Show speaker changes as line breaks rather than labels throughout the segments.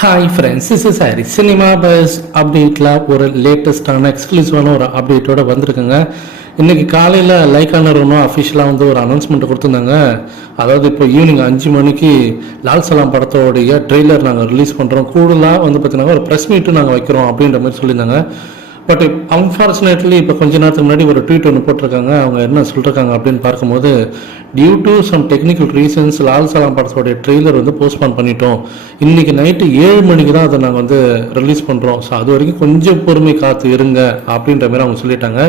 Hi friends is is Harry cinema buzz அப்டேட்டில் ஒரு லேட்டஸ்ட்டான எக்ஸ்க்ளூசிவான ஒரு அப்டேட்டோட வந்திருக்குங்க. இன்றைக்கி காலையில் லைக்கான ஒன்றும் அஃபிஷியலாக வந்து ஒரு அனௌன்ஸ்மெண்ட் கொடுத்துருந்தாங்க. அதாவது இப்போ ஈவினிங் அஞ்சு மணிக்கு லால் சலாம் படத்தோடைய ட்ரெய்லர் நாங்கள் ரிலீஸ் பண்ணுறோம் கூடுதலாக வந்து பார்த்தீங்கன்னா ஒரு ப்ரெஸ் மீட்டும் நாங்கள் வைக்கிறோம் அப்படின்ற மாதிரி சொல்லியிருந்தாங்க. பட் அன்ஃபார்ச்சுனேட்லி இப்போ கொஞ்ச நேரத்துக்கு முன்னாடி ஒரு ட்வீட் ஒன்று போட்டிருக்காங்க. அவங்க என்ன சொல்லிருக்காங்க அப்படின்னு பார்க்கும்போது due to some technical reasons Lal Salaam படத்தோடைய ட்ரெய்லர் வந்து போஸ்ட்பான் பண்ணிட்டோம். இன்னைக்கு நைட்டு ஏழு மணிக்கு தான் அதை நாங்கள் வந்து ரிலீஸ் பண்ணுறோம் ஸோ அது வரைக்கும் கொஞ்சம் பொறுமை காத்து இருங்க அப்படின்ற மாதிரி அவங்க சொல்லிட்டாங்க.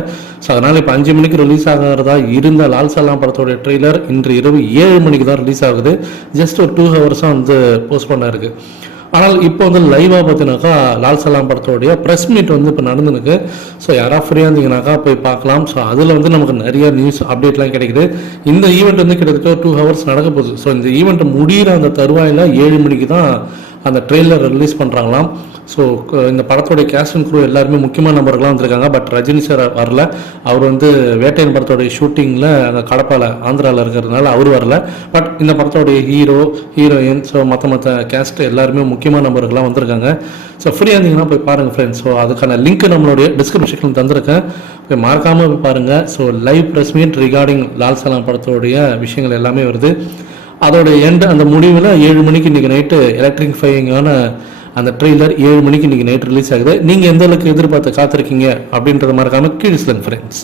ஸோ அதனால் இப்போ அஞ்சு மணிக்கு ரிலீஸ் ஆகிறதா இருந்த லால் சலாம் படத்தோடைய ட்ரெய்லர் இன்று இரவு ஏழு மணிக்கு தான் ரிலீஸ் ஆகுது. ஜஸ்ட் ஒரு டூ ஹவர்ஸாக வந்து போஸ்ட் ஆயிருக்கு ஆனால் இப்போ வந்து லைவாக பார்த்தீங்கன்னாக்கா லால் சலாம் படத்தோடைய ப்ரெஸ் மீட் வந்து இப்போ நடந்துருக்கு. ஸோ யாராக ஃப்ரீயாக இருந்தீங்கன்னாக்கா போய் பார்க்கலாம். ஸோ அதில் வந்து நமக்கு நிறைய நியூஸ் அப்டேட்லாம் கிடைக்குது. இந்த ஈவெண்ட் வந்து கிட்டத்தட்ட டூ ஹவர்ஸ் நடக்க போகுது. ஸோ இந்த ஈவெண்ட் முடிகிற அந்த தருவாயில் ஏழு மணிக்கு தான் அந்த ட்ரெய்லர் ரிலீஸ் பண்ணுறாங்களாம் ஸோ இந்த படத்தோடைய கேஸ்ட் அண்ட் குரூ எல்லாருமே முக்கியமான நம்பர்கள்லாம் வந்திருக்காங்க. பட் ரஜினி சார் வரல. அவர் வந்து வேட்டையன் படத்தோடைய ஷூட்டிங்கில் அங்கே கடப்பால ஆந்திராவில் இருக்கிறதுனால அவர் வரல. பட் இந்த படத்தோடைய ஹீரோ ஹீரோயின் ஸோ மற்ற மற்ற கேஸ்ட் எல்லாருமே முக்கியமான நம்பர்கள்லாம் வந்திருக்காங்க. ஸோ ஃப்ரீயாக இருந்தீங்கன்னா போய் பாருங்கள் ஃப்ரெண்ட்ஸ் ஸோ அதுக்கான லிங்க் நம்மளுடைய டிஸ்கிரிப்ஷனில் தந்திருக்கேன். போய் மறக்காமல் போய் பாருங்கள் so live press meet regarding Lal Salaam படத்தோடைய விஷயங்கள் எல்லாமே வருது. அதோட எண்ட் அந்த முடிவில் ஏழு மணிக்கு இன்றைக்கி நைட்டு எலக்ட்ரிக் ஃபையிங்கான அந்த ட்ரெய்லர் ஏழு மணிக்கு இன்றைக்கி நைட் ரிலீஸ் ஆகுது. நீங்கள் எந்த அளவுக்கு எதிர்பார்த்து காத்திருக்கீங்க அப்படின்றத மறக்காமல் கீழே ஃப்ரெண்ட்ஸ்